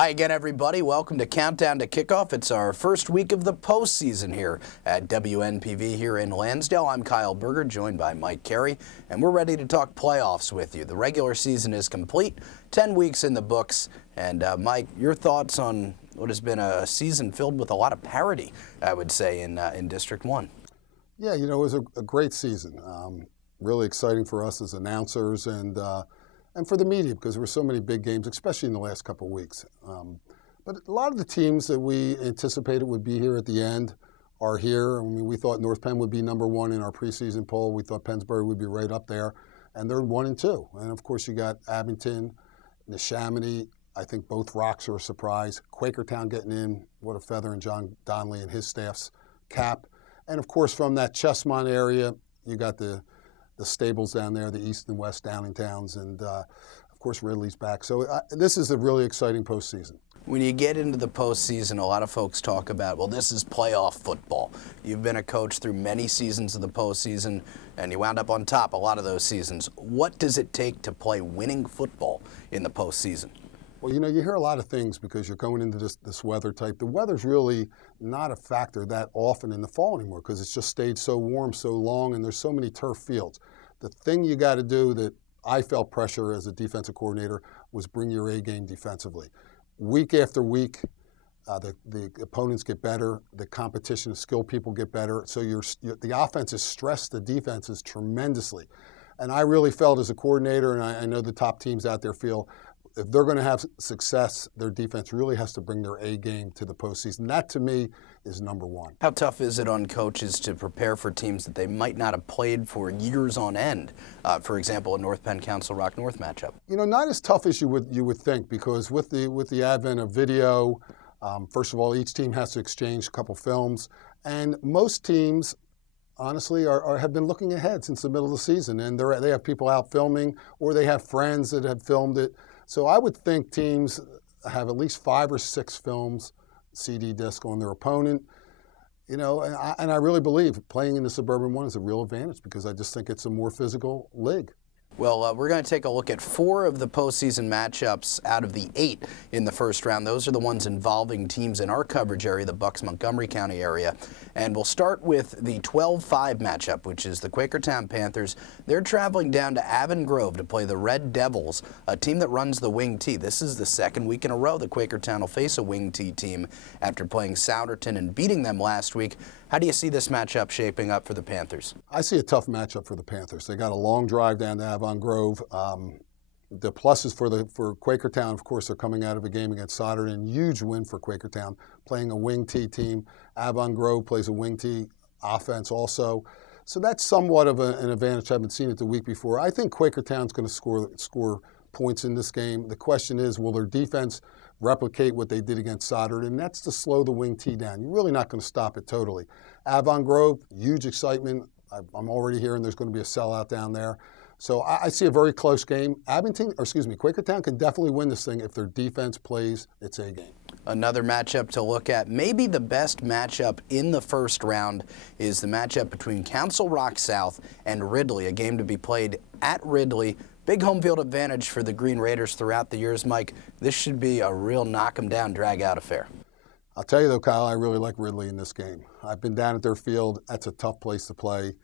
Hi again, everybody. Welcome to Countdown to Kickoff. It's our first week of the postseason here at WNPV here in Lansdale. I'm Kyle Berger, joined by Mike Carey, and we're ready to talk playoffs with you. The regular season is complete, 10 weeks in the books, and Mike, your thoughts on what has been a season filled with a lot of parity, I would say, in District 1. Yeah, you know, it was a great season. Really exciting for us as announcers and for the media, because there were so many big games, especially in the last couple of weeks. But a lot of the teams that we anticipated would be here at the end are here. I mean, we thought North Penn would be #1 in our preseason poll. We thought Pennsbury would be right up there, and they're 1 and 2. And of course, you got Abington, Neshaminy. I think both rocks are a surprise. Quakertown getting in, what a feather in John Donnelly and his staff's cap. And of course, from that Chestmont area, you got the stables down there, the East and West Downingtowns, and of course Ridley's back. So this is a really exciting postseason. When you get into the postseason, a lot of folks talk about, well, this is playoff football. You've been a coach through many seasons of the postseason, and you wound up on top a lot of those seasons. What does it take to play winning football in the postseason? Well, you know, you hear a lot of things because you're going into this weather type. The weather's really not a factor that often in the fall anymore because it's just stayed so warm so long and there's so many turf fields. The thing you got to do that I felt pressure as a defensive coordinator was bring your A game defensively. Week after week, the opponents get better. The competition, the skilled people get better. So the offense is stressed the defenses tremendously. And I really felt as a coordinator, and I know the top teams out there feel, if they're going to have success, their defense really has to bring their A game to the postseason. That, to me, is #1. How tough is it on coaches to prepare for teams that they might not have played for years on end? For example, a North Penn Council Rock North matchup. You know, not as tough as you would think, because with the advent of video, first of all, each team has to exchange a couple films, and most teams, honestly, have been looking ahead since the middle of the season, and they have people out filming, or they have friends that have filmed it. So I would think teams have at least 5 or 6 films, CD disc on their opponent. You know, and I really believe playing in the Suburban 1 is a real advantage because I just think it's a more physical league. Well, we're going to take a look at 4 of the postseason matchups out of the 8 in the first round. Those are the ones involving teams in our coverage area, the Bucks-Montgomery County area. And we'll start with the 12-5 matchup, which is the Quakertown Panthers. They're traveling down to Avon Grove to play the Red Devils, a team that runs the Wing T. This is the second week in a row that Quakertown will face a Wing T team after playing Souderton and beating them last week. How do you see this matchup shaping up for the Panthers? I see a tough matchup for the Panthers. They got a long drive down to Avon Grove. The pluses for Quakertown, of course, they're coming out of a game against Souderton. Huge win for Quakertown, playing a Wing T team. Avon Grove plays a Wing T offense also. So that's somewhat of an advantage. I haven't seen it the week before. I think Quakertown's going to score points in this game. The question is, will their defense replicate what they did against Souderton? And that's to slow the Wing T down. You're really not going to stop it totally. Avon Grove, huge excitement. I'm already hearing there's going to be a sellout down there. So I see a very close game. Quakertown can definitely win this thing if their defense plays its A game. Another matchup to look at, maybe the best matchup in the first round, is the matchup between Council Rock South and Ridley, a game to be played at Ridley. Big home field advantage for the Green Raiders throughout the years, Mike. This should be a real knock-'em-down, drag-out affair. I'll tell you, though, Kyle, I really like Ridley in this game. I've been down at their field. That's a tough place to play.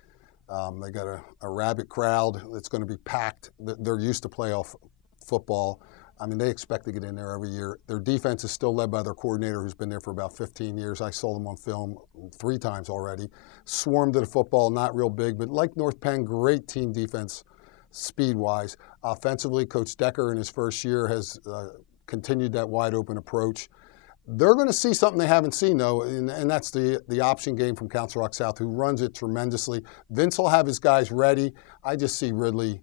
They got a rabid crowd. It's going to be packed. They're used to playoff football. I mean, they expect to get in there every year. Their defense is still led by their coordinator, who's been there for about 15 years. I saw them on film 3 times already. Swarmed to the football, not real big, but like North Penn, great team defense speed-wise. Offensively, Coach Decker in his first year has continued that wide-open approach. They're going to see something they haven't seen, though, and that's the option game from Council Rock South, who runs it tremendously. Vince will have his guys ready. I just see Ridley.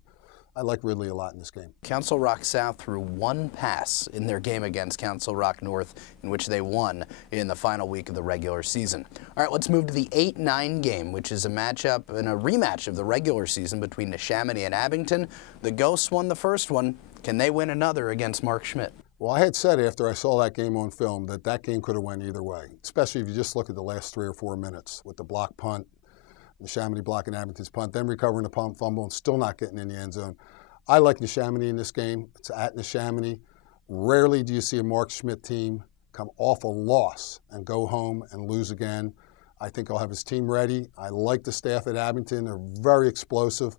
I like Ridley a lot in this game. Council Rock South threw 1 pass in their game against Council Rock North, in which they won in the final week of the regular season. All right, let's move to the 8-9 game, which is a matchup and a rematch of the regular season between Neshaminy and Abington. The Ghosts won the first one. Can they win another against Mark Schmidt? Well, I had said after I saw that game on film that game could have went either way, especially if you just look at the last 3 or 4 minutes with the block punt, Neshaminy blocking Abington's punt, then recovering the punt fumble and still not getting in the end zone. I like Neshaminy in this game. It's at Neshaminy. Rarely do you see a Mark Schmidt team come off a loss and go home and lose again. I think he'll have his team ready. I like the staff at Abington. They're very explosive.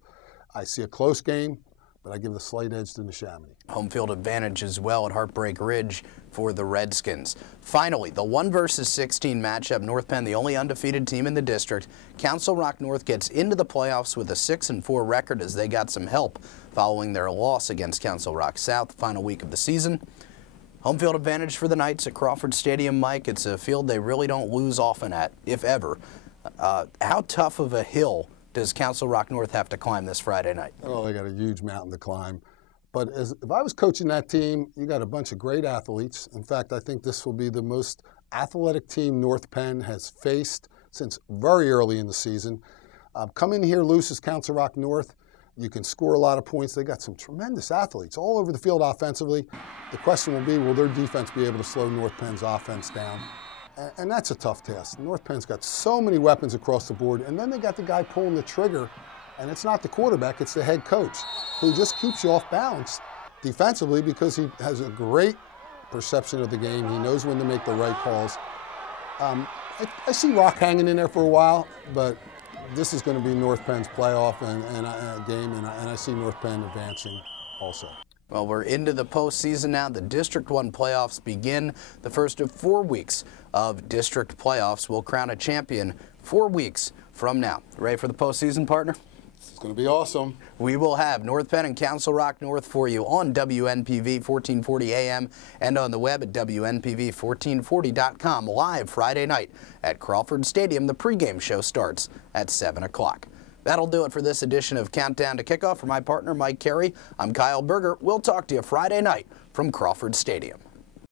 I see a close game, but I give the slight edge to Neshaminy. Home field advantage as well at Heartbreak Ridge for the Redskins. Finally, the 1 versus 16 matchup. North Penn, the only undefeated team in the district. Council Rock North gets into the playoffs with a 6-4 record as they got some help following their loss against Council Rock South the final week of the season. Home field advantage for the Knights at Crawford Stadium, Mike. It's a field they really don't lose often at, if ever. How tough of a hill does Council Rock North have to climb this Friday night? Oh, they got a huge mountain to climb. But if I was coaching that team, you got a bunch of great athletes. In fact, I think this will be the most athletic team North Penn has faced since very early in the season. Come in here loose as Council Rock North. You can score a lot of points. They got some tremendous athletes all over the field offensively. The question will be, will their defense be able to slow North Penn's offense down? And that's a tough task. North Penn's got so many weapons across the board, and then they got the guy pulling the trigger, and it's not the quarterback, it's the head coach, who just keeps you off balance defensively because he has a great perception of the game. He knows when to make the right calls. I see Rock hanging in there for a while, but this is going to be North Penn's playoff game, and I see North Penn advancing also. Well, we're into the postseason now. The District 1 playoffs begin. The first of 4 weeks of district playoffs will crown a champion 4 weeks from now. Ready for the postseason, partner? It's going to be awesome. We will have North Penn and Council Rock North for you on WNPV 1440 AM and on the web at WNPV1440.com live Friday night at Crawford Stadium. The pregame show starts at 7 o'clock. That'll do it for this edition of Countdown to Kickoff. For my partner, Mike Carey, I'm Kyle Berger. We'll talk to you Friday night from Crawford Stadium.